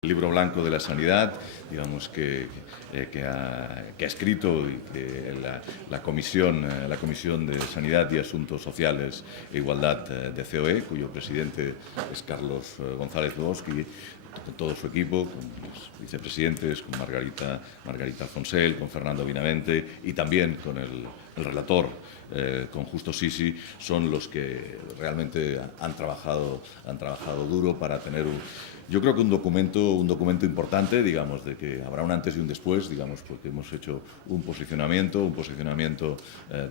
El libro blanco de la sanidad, digamos que ha escrito y que la Comisión de Sanidad y Asuntos Sociales e Igualdad de COE, cuyo presidente es Carlos González Bosch, y con todo su equipo, con los vicepresidentes, con Margarita Fonsel, con Fernando Benavente y también con el relator, con Justo Sisi, son los que realmente han trabajado duro para tener yo creo que un documento importante, digamos, de que habrá un antes y un después, digamos, porque hemos hecho un posicionamiento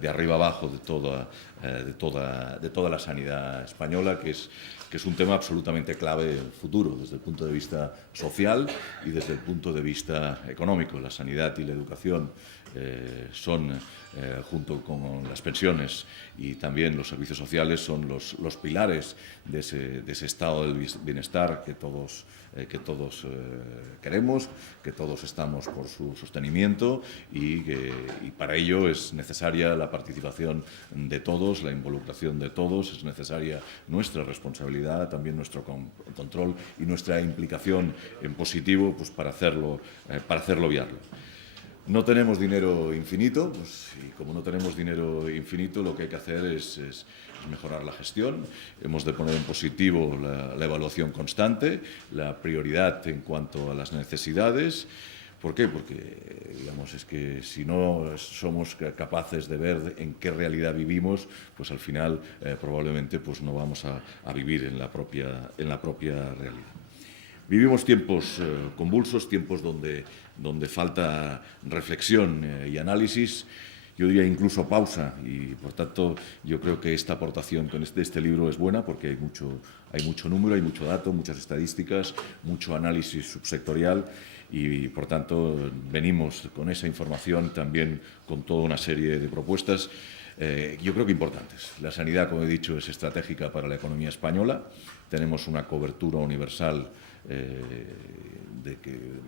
de arriba abajo de toda la sanidad española, que es un tema absolutamente clave en el futuro, desde el punto de vista social y desde el punto de vista económico. La sanidad y la educación son, junto con las pensiones y también los servicios sociales, son los pilares de ese estado del bienestar que todos queremos, que todos estamos por su sostenimiento y para ello es necesaria la participación de todos, la involucración de todos, es necesaria nuestra responsabilidad, también nuestro control y nuestra implicación en positivo, pues para hacerlo viable. No tenemos dinero infinito, pues, y como no tenemos dinero infinito, lo que hay que hacer es mejorar la gestión. Hemos de poner en positivo la evaluación constante, la prioridad en cuanto a las necesidades. ¿Por qué? Porque, digamos, es que si no somos capaces de ver en qué realidad vivimos, pues al final probablemente pues no vamos a vivir en la propia realidad. Vivimos tiempos convulsos, tiempos donde falta reflexión y análisis, yo diría incluso pausa, y por tanto yo creo que esta aportación con este libro es buena porque hay mucho número, hay mucho dato, muchas estadísticas, mucho análisis subsectorial y por tanto venimos con esa información también con toda una serie de propuestas. Yo creo que importantes. La sanidad, como he dicho, es estratégica para la economía española. Tenemos una cobertura universal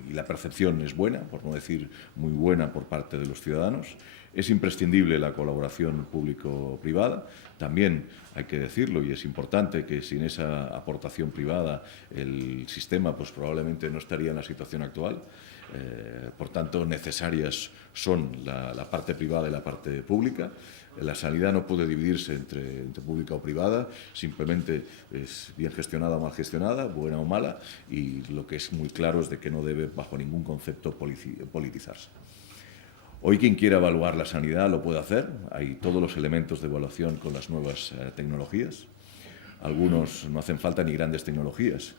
y la percepción es buena, por no decir muy buena, por parte de los ciudadanos. Es imprescindible la colaboración público-privada. También hay que decirlo, y es importante, que sin esa aportación privada el sistema pues, probablemente no estaría en la situación actual. Por tanto, necesarias son la parte privada y la parte pública. La sanidad no puede dividirse entre pública o privada, simplemente es bien gestionada o mal gestionada, buena o mala, y lo que es muy claro es de que no debe, bajo ningún concepto, politizarse. Hoy quien quiera evaluar la sanidad lo puede hacer. Hay todos los elementos de evaluación con las nuevas tecnologías. Algunos no hacen falta ni grandes tecnologías.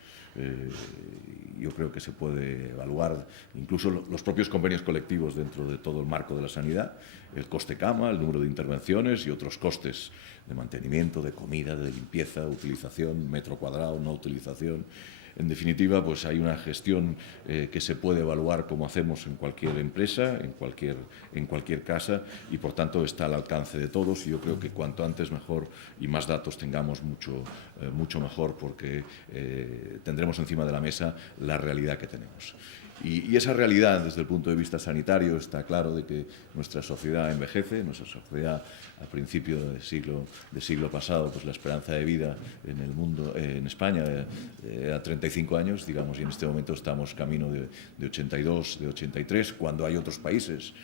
Yo creo que se puede evaluar incluso los propios convenios colectivos dentro de todo el marco de la sanidad, el coste cama, el número de intervenciones y otros costes de mantenimiento, de comida, de limpieza, utilización, metro cuadrado, no utilización. En definitiva, pues hay una gestión que se puede evaluar como hacemos en cualquier empresa, en cualquier casa, y por tanto está al alcance de todos, y yo creo que cuanto antes mejor y más datos tengamos mucho mejor, porque tendremos encima de la mesa la realidad que tenemos. Y esa realidad, desde el punto de vista sanitario, está claro de que nuestra sociedad envejece. Nuestra sociedad, a principio del siglo pasado, pues la esperanza de vida en el mundo, en España, era 35 años, digamos, y en este momento estamos camino de 82, de 83, cuando hay otros países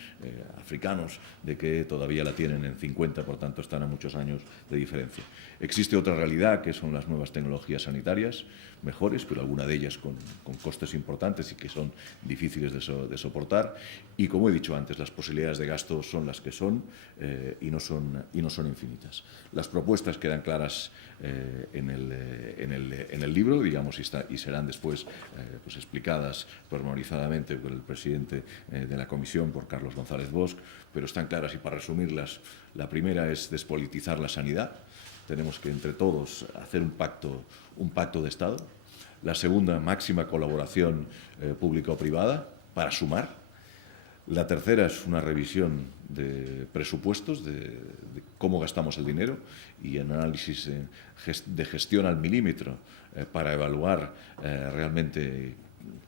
africanos de que todavía la tienen en 50, por tanto están a muchos años de diferencia. Existe otra realidad, que son las nuevas tecnologías sanitarias, mejores, pero alguna de ellas con costes importantes y que son difíciles de soportar. Y, como he dicho antes, las posibilidades de gasto son las que son y no son infinitas. Las propuestas quedan claras en el libro, digamos, y serán después pues explicadas pormenorizadamente por el presidente de la comisión, por Carlos González Bosch, pero están claras, y para resumirlas, la primera es despolitizar la sanidad. Tenemos que, entre todos, hacer un pacto de Estado. La segunda, máxima colaboración público-privada para sumar. La tercera es una revisión de presupuestos, de cómo gastamos el dinero, y un análisis de gestión al milímetro para evaluar realmente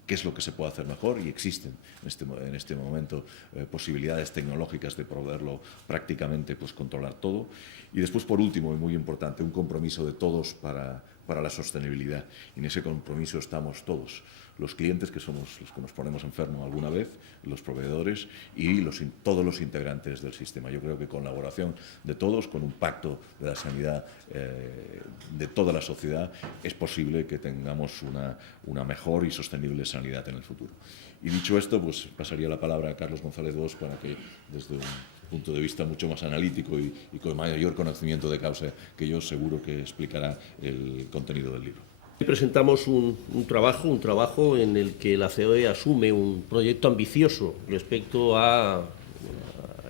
qué es lo que se puede hacer mejor, y existen en este momento posibilidades tecnológicas de poderlo prácticamente pues, controlar todo. Y después, por último, y muy importante, un compromiso de todos para para la sostenibilidad. Y en ese compromiso estamos todos. Los clientes, que somos los que nos ponemos enfermos alguna vez, los proveedores y todos los integrantes del sistema. Yo creo que con la colaboración de todos, con un pacto de la sanidad de toda la sociedad, es posible que tengamos una mejor y sostenible sanidad en el futuro. Y dicho esto, pues pasaría la palabra a Carlos González Bosch para que, desde un punto de vista mucho más analítico y con mayor conocimiento de causa que yo, seguro que explicará el contenido del libro. Hoy presentamos un trabajo en el que la COE asume un proyecto ambicioso respecto a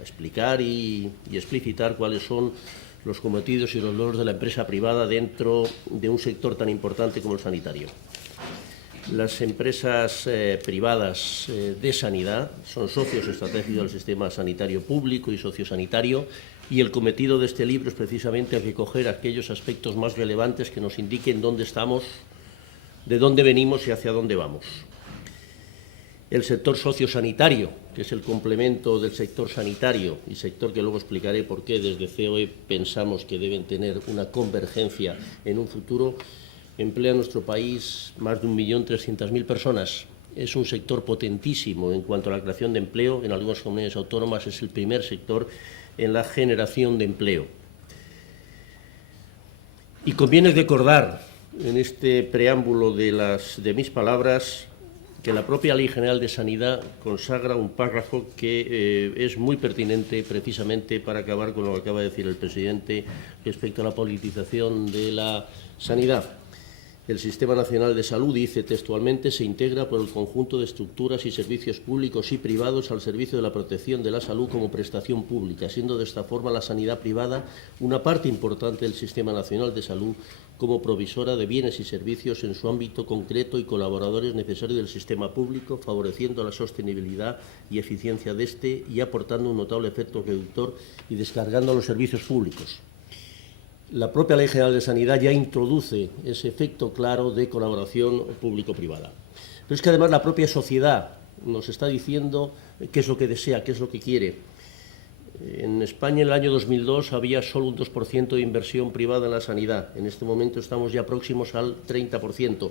explicar y explicitar cuáles son los cometidos y los logros de la empresa privada dentro de un sector tan importante como el sanitario. Las empresas privadas de sanidad son socios estratégicos del sistema sanitario público y sociosanitario, y el cometido de este libro es precisamente recoger aquellos aspectos más relevantes que nos indiquen dónde estamos, de dónde venimos y hacia dónde vamos. El sector sociosanitario, que es el complemento del sector sanitario, y sector que luego explicaré por qué desde COE pensamos que deben tener una convergencia en un futuro, emplea en nuestro país más de 1.300.000 personas. Es un sector potentísimo en cuanto a la creación de empleo. En algunas comunidades autónomas es el primer sector en la generación de empleo. Y conviene recordar en este preámbulo de mis palabras que la propia Ley General de Sanidad consagra un párrafo que es muy pertinente precisamente para acabar con lo que acaba de decir el presidente respecto a la politización de la sanidad. El Sistema Nacional de Salud, dice textualmente, se integra por el conjunto de estructuras y servicios públicos y privados al servicio de la protección de la salud como prestación pública, siendo de esta forma la sanidad privada una parte importante del Sistema Nacional de Salud como provisora de bienes y servicios en su ámbito concreto y colaboradores necesarios del sistema público, favoreciendo la sostenibilidad y eficiencia de este y aportando un notable efecto reductor y descargando los servicios públicos. La propia Ley General de Sanidad ya introduce ese efecto claro de colaboración público-privada. Pero es que además la propia sociedad nos está diciendo qué es lo que desea, qué es lo que quiere. En España, en el año 2002, había solo un 2% de inversión privada en la sanidad. En este momento estamos ya próximos al 30%.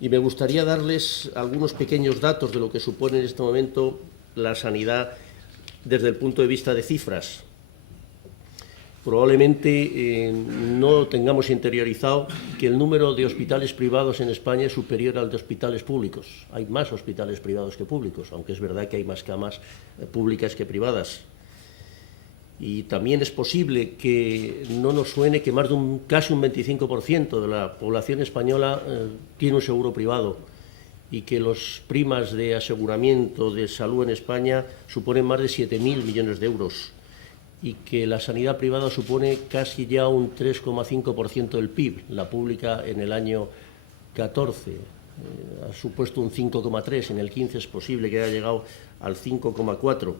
Y me gustaría darles algunos pequeños datos de lo que supone en este momento la sanidad desde el punto de vista de cifras. Probablemente no tengamos interiorizado que el número de hospitales privados en España es superior al de hospitales públicos. Hay más hospitales privados que públicos, aunque es verdad que hay más camas públicas que privadas. Y también es posible que no nos suene que más de casi un 25% de la población española tiene un seguro privado, y que las primas de aseguramiento de salud en España suponen más de 7.000 millones de euros. Y que la sanidad privada supone casi ya un 3,5% del PIB. La pública en el año 14 ha supuesto un 5,3%, en el 15 es posible que haya llegado al 5,4%,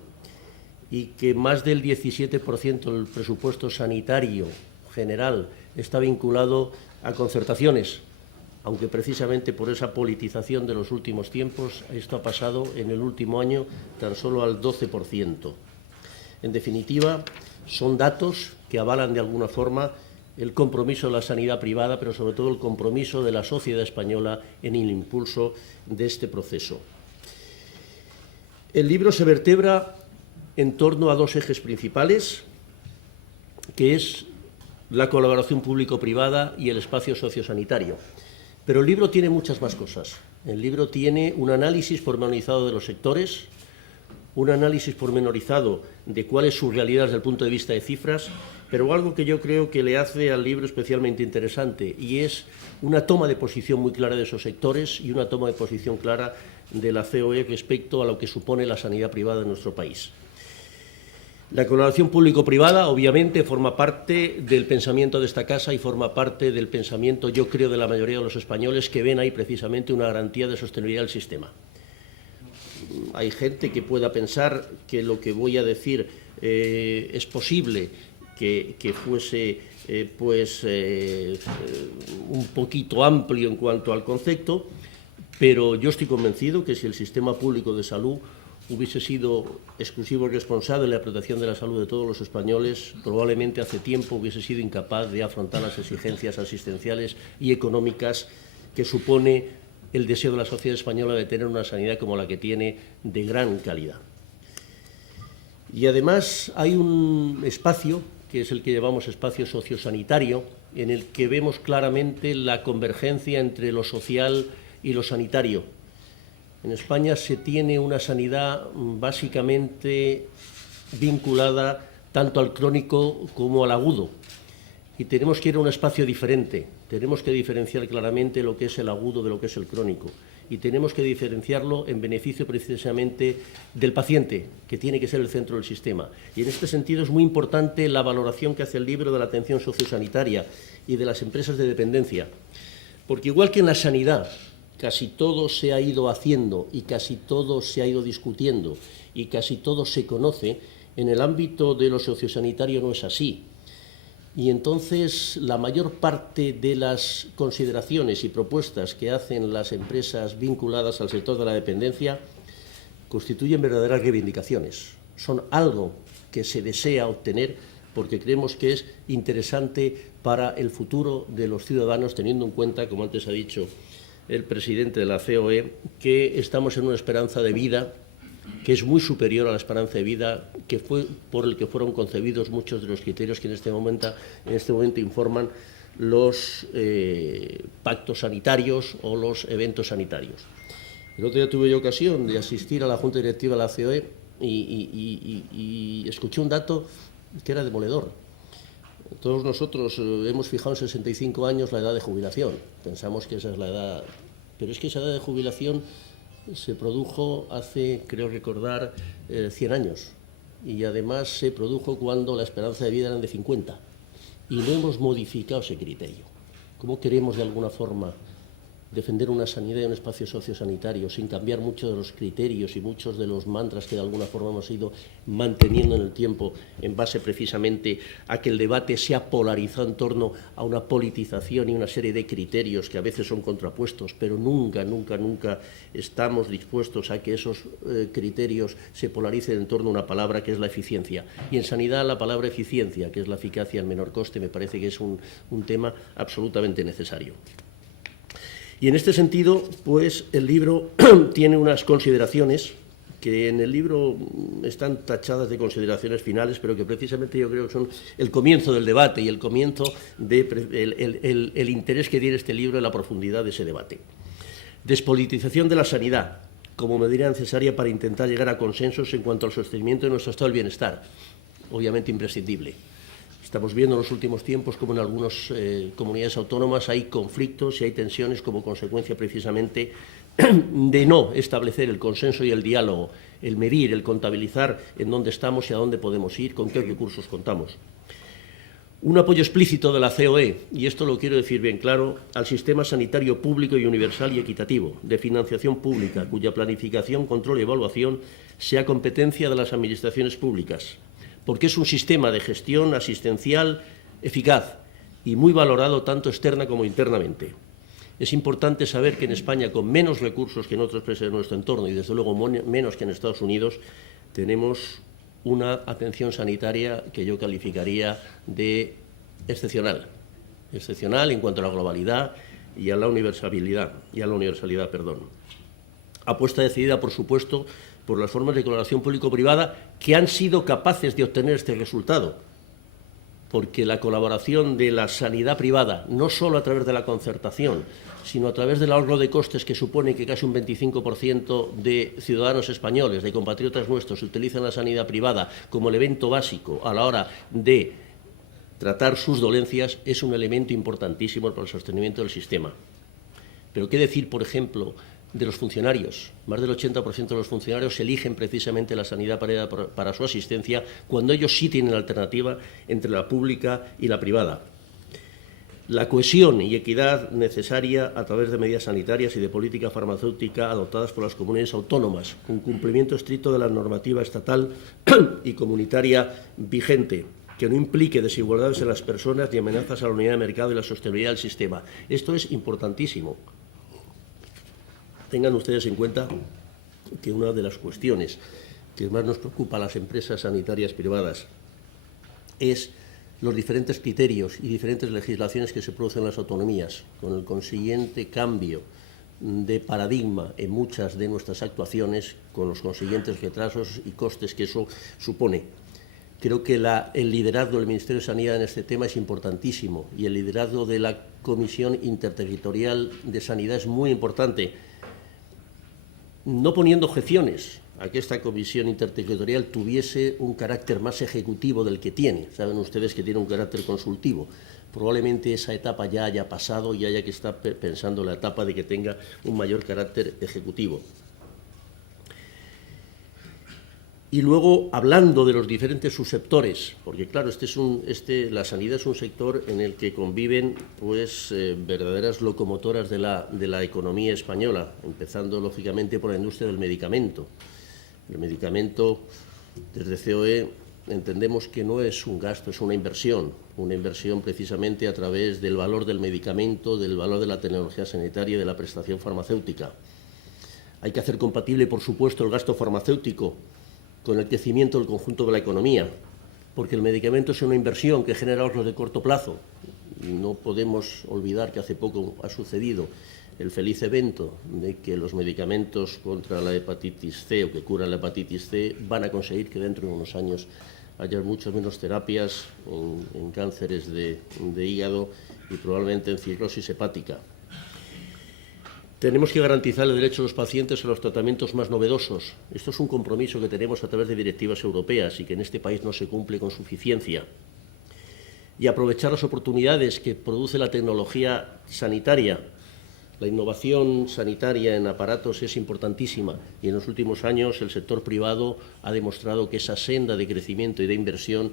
y que más del 17% del presupuesto sanitario general está vinculado a concertaciones, aunque precisamente por esa politización de los últimos tiempos esto ha pasado en el último año tan solo al 12%. En definitiva, son datos que avalan de alguna forma el compromiso de la sanidad privada, pero sobre todo el compromiso de la sociedad española en el impulso de este proceso. El libro se vertebra en torno a dos ejes principales, que es la colaboración público-privada y el espacio sociosanitario. Pero el libro tiene muchas más cosas. El libro tiene un análisis pormenorizado de los sectores, un análisis pormenorizado de cuál es su realidad desde el punto de vista de cifras, pero algo que yo creo que le hace al libro especialmente interesante, y es una toma de posición muy clara de esos sectores y una toma de posición clara de la COE respecto a lo que supone la sanidad privada en nuestro país. La colaboración público-privada, obviamente, forma parte del pensamiento de esta casa y forma parte del pensamiento, yo creo, de la mayoría de los españoles, que ven ahí precisamente una garantía de sostenibilidad del sistema. Hay gente que pueda pensar que lo que voy a decir es posible que fuese un poquito amplio en cuanto al concepto, pero yo estoy convencido que si el sistema público de salud hubiese sido exclusivo responsable de la protección de la salud de todos los españoles, probablemente hace tiempo hubiese sido incapaz de afrontar las exigencias asistenciales y económicas que supone el deseo de la sociedad española de tener una sanidad como la que tiene, de gran calidad. Y además hay un espacio, que es el que llamamos espacio sociosanitario, en el que vemos claramente la convergencia entre lo social y lo sanitario. En España se tiene una sanidad básicamente vinculada tanto al crónico como al agudo. Y tenemos que ir a un espacio diferente. Tenemos que diferenciar claramente lo que es el agudo de lo que es el crónico. Y tenemos que diferenciarlo en beneficio precisamente del paciente, que tiene que ser el centro del sistema. Y en este sentido es muy importante la valoración que hace el libro de la atención sociosanitaria y de las empresas de dependencia. Porque igual que en la sanidad casi todo se ha ido haciendo y casi todo se ha ido discutiendo y casi todo se conoce, en el ámbito de lo sociosanitario no es así. Y entonces la mayor parte de las consideraciones y propuestas que hacen las empresas vinculadas al sector de la dependencia constituyen verdaderas reivindicaciones. Son algo que se desea obtener porque creemos que es interesante para el futuro de los ciudadanos, teniendo en cuenta, como antes ha dicho el presidente de la COE, que estamos en una esperanza de vida que es muy superior a la esperanza de vida que fue por el que fueron concebidos muchos de los criterios que en este momento informan los pactos sanitarios o los eventos sanitarios. El otro día tuve yo ocasión de asistir a la Junta Directiva de la COE y escuché un dato que era demoledor. Todos nosotros hemos fijado en 65 años la edad de jubilación. Pensamos que esa es la edad, pero es que esa edad de jubilación se produjo hace, creo recordar, 100 años. Y además se produjo cuando la esperanza de vida era de 50. Y no hemos modificado ese criterio. ¿Cómo queremos de alguna forma defender una sanidad y un espacio sociosanitario sin cambiar muchos de los criterios y muchos de los mantras que de alguna forma hemos ido manteniendo en el tiempo en base precisamente a que el debate se ha polarizado en torno a una politización y una serie de criterios que a veces son contrapuestos, pero nunca estamos dispuestos a que esos criterios se polaricen en torno a una palabra que es la eficiencia. Y en sanidad la palabra eficiencia, que es la eficacia al menor coste, me parece que es un tema absolutamente necesario. Y en este sentido, pues el libro tiene unas consideraciones que en el libro están tachadas de consideraciones finales, pero que precisamente yo creo que son el comienzo del debate y el comienzo del interés que tiene este libro en la profundidad de ese debate. Despolitización de la sanidad como medida necesaria para intentar llegar a consensos en cuanto al sostenimiento de nuestro estado del bienestar, obviamente imprescindible. Estamos viendo en los últimos tiempos como en algunas comunidades autónomas hay conflictos y hay tensiones como consecuencia precisamente de no establecer el consenso y el diálogo, el medir, el contabilizar en dónde estamos y a dónde podemos ir, con qué recursos contamos. Un apoyo explícito de la COE, y esto lo quiero decir bien claro, al sistema sanitario público y universal y equitativo, de financiación pública, cuya planificación, control y evaluación sea competencia de las administraciones públicas, porque es un sistema de gestión asistencial eficaz y muy valorado tanto externa como internamente. Es importante saber que en España, con menos recursos que en otros países de nuestro entorno y desde luego menos que en Estados Unidos, tenemos una atención sanitaria que yo calificaría de excepcional en cuanto a la globalidad y a la universalidad, Apuesta decidida, por supuesto, por las formas de colaboración público-privada que han sido capaces de obtener este resultado, porque la colaboración de la sanidad privada, no solo a través de la concertación, sino a través del ahorro de costes que supone que casi un 25% de ciudadanos españoles, de compatriotas nuestros, utilizan la sanidad privada como elemento básico a la hora de tratar sus dolencias, es un elemento importantísimo para el sostenimiento del sistema. Pero qué decir, por ejemplo, de los funcionarios. Más del 80% de los funcionarios eligen precisamente la sanidad para su asistencia, cuando ellos sí tienen alternativa entre la pública y la privada. La cohesión y equidad necesaria a través de medidas sanitarias y de política farmacéutica adoptadas por las comunidades autónomas, con cumplimiento estricto de la normativa estatal y comunitaria vigente, que no implique desigualdades en las personas ni amenazas a la unidad de mercado y la sostenibilidad del sistema. Esto es importantísimo. Tengan ustedes en cuenta que una de las cuestiones que más nos preocupa a las empresas sanitarias privadas es los diferentes criterios y diferentes legislaciones que se producen en las autonomías, con el consiguiente cambio de paradigma en muchas de nuestras actuaciones, con los consiguientes retrasos y costes que eso supone. Creo que el liderazgo del Ministerio de Sanidad en este tema es importantísimo y el liderazgo de la Comisión Interterritorial de Sanidad es muy importante, no poniendo objeciones a que esta comisión interterritorial tuviese un carácter más ejecutivo del que tiene. Saben ustedes que tiene un carácter consultivo. Probablemente esa etapa ya haya pasado y haya que estar pensando en la etapa de que tenga un mayor carácter ejecutivo. Y luego, hablando de los diferentes subsectores, porque claro, la sanidad es un sector en el que conviven verdaderas locomotoras de la economía española, empezando lógicamente por la industria del medicamento. El medicamento, desde COE, entendemos que no es un gasto, es una inversión precisamente a través del valor del medicamento, del valor de la tecnología sanitaria y de la prestación farmacéutica. Hay que hacer compatible, por supuesto, el gasto farmacéutico con el crecimiento del conjunto de la economía, porque el medicamento es una inversión que genera ahorros de corto plazo. No podemos olvidar que hace poco ha sucedido el feliz evento de que los medicamentos contra la hepatitis C o que curan la hepatitis C van a conseguir que dentro de unos años haya muchas menos terapias en cánceres de hígado y probablemente en cirrosis hepática. Tenemos que garantizar el derecho de los pacientes a los tratamientos más novedosos. Esto es un compromiso que tenemos a través de directivas europeas y que en este país no se cumple con suficiencia. Y aprovechar las oportunidades que produce la tecnología sanitaria. La innovación sanitaria en aparatos es importantísima y en los últimos años el sector privado ha demostrado que esa senda de crecimiento y de inversión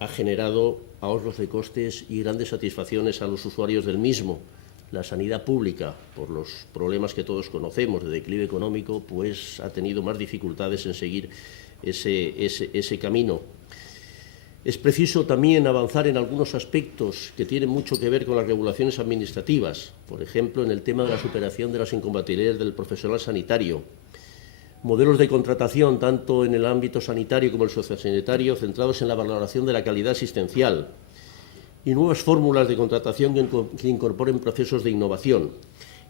ha generado ahorros de costes y grandes satisfacciones a los usuarios del mismo. La sanidad pública, por los problemas que todos conocemos de declive económico, pues ha tenido más dificultades en seguir ese camino. Es preciso también avanzar en algunos aspectos que tienen mucho que ver con las regulaciones administrativas, por ejemplo, en el tema de la superación de las incompatibilidades del profesional sanitario, modelos de contratación tanto en el ámbito sanitario como el sociosanitario centrados en la valoración de la calidad asistencial y nuevas fórmulas de contratación que incorporen procesos de innovación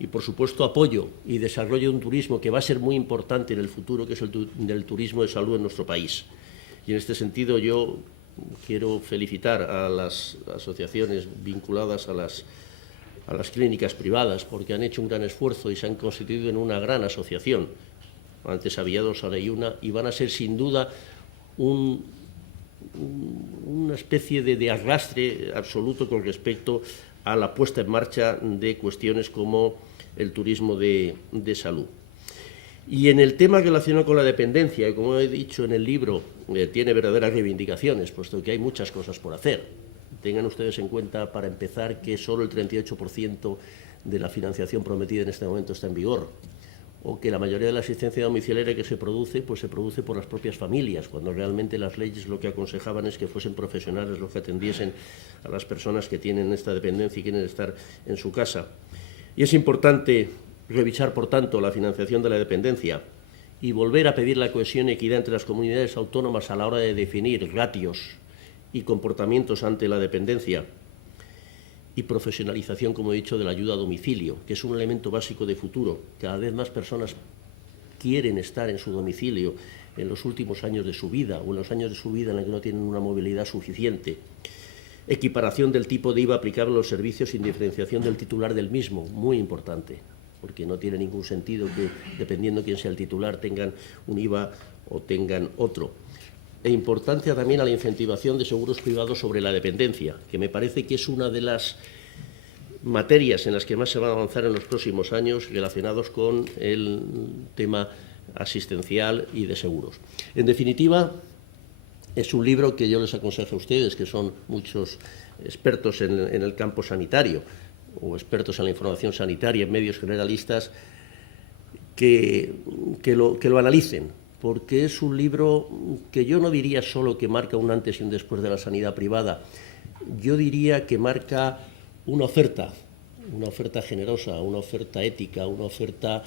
y, por supuesto, apoyo y desarrollo de un turismo que va a ser muy importante en el futuro, que es el del turismo de salud en nuestro país. Y en este sentido yo quiero felicitar a las asociaciones vinculadas a las clínicas privadas porque han hecho un gran esfuerzo y se han constituido en una gran asociación. Antes había dos, ahora hay una, y van a ser sin duda una especie de arrastre absoluto con respecto a la puesta en marcha de cuestiones como el turismo de salud. Y en el tema relacionado con la dependencia, como he dicho en el libro, tiene verdaderas reivindicaciones, puesto que hay muchas cosas por hacer. Tengan ustedes en cuenta, para empezar, que solo el 38% de la financiación prometida en este momento está en vigor, o que la mayoría de la asistencia domiciliaria que se produce, pues se produce por las propias familias, cuando realmente las leyes lo que aconsejaban es que fuesen profesionales los que atendiesen a las personas que tienen esta dependencia y quieren estar en su casa. Y es importante revisar, por tanto, la financiación de la dependencia y volver a pedir la cohesión y equidad entre las comunidades autónomas a la hora de definir ratios y comportamientos ante la dependencia y profesionalización, como he dicho, de la ayuda a domicilio, que es un elemento básico de futuro. Cada vez más personas quieren estar en su domicilio en los últimos años de su vida o en los años de su vida en los que no tienen una movilidad suficiente. Equiparación del tipo de IVA aplicable a los servicios sin diferenciación del titular del mismo, muy importante, porque no tiene ningún sentido que, dependiendo quién sea el titular, tengan un IVA o tengan otro. E importancia también a la incentivación de seguros privados sobre la dependencia, que me parece que es una de las materias en las que más se va a avanzar en los próximos años relacionados con el tema asistencial y de seguros. En definitiva, es un libro que yo les aconsejo a ustedes, que son muchos expertos en el campo sanitario o expertos en la información sanitaria en medios generalistas, que lo analicen, porque es un libro que yo no diría solo que marca un antes y un después de la sanidad privada, yo diría que marca una oferta generosa, una oferta ética, una oferta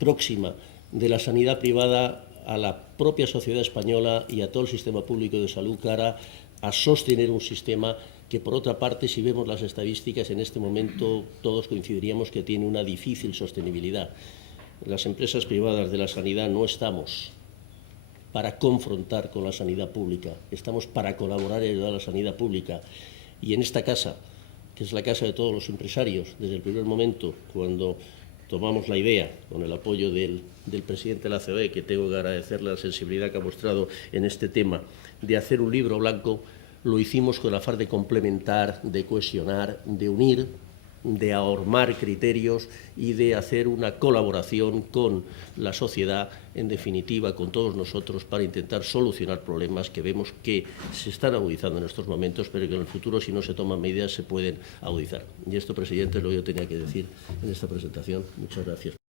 próxima de la sanidad privada a la propia sociedad española y a todo el sistema público de salud cara a sostener un sistema que, por otra parte, si vemos las estadísticas, en este momento todos coincidiríamos que tiene una difícil sostenibilidad. Las empresas privadas de la sanidad no estamos para confrontar con la sanidad pública, estamos para colaborar y ayudar a la sanidad pública. Y en esta casa, que es la casa de todos los empresarios, desde el primer momento, cuando tomamos la idea, con el apoyo del presidente de la COE, que tengo que agradecerle la sensibilidad que ha mostrado en este tema, de hacer un libro blanco, lo hicimos con el afán de complementar, de cohesionar, de unir, de ahormar criterios y de hacer una colaboración con la sociedad, en definitiva, con todos nosotros, para intentar solucionar problemas que vemos que se están agudizando en estos momentos, pero que en el futuro, si no se toman medidas, se pueden agudizar. Y esto, presidente, es lo que yo tenía que decir en esta presentación. Muchas gracias.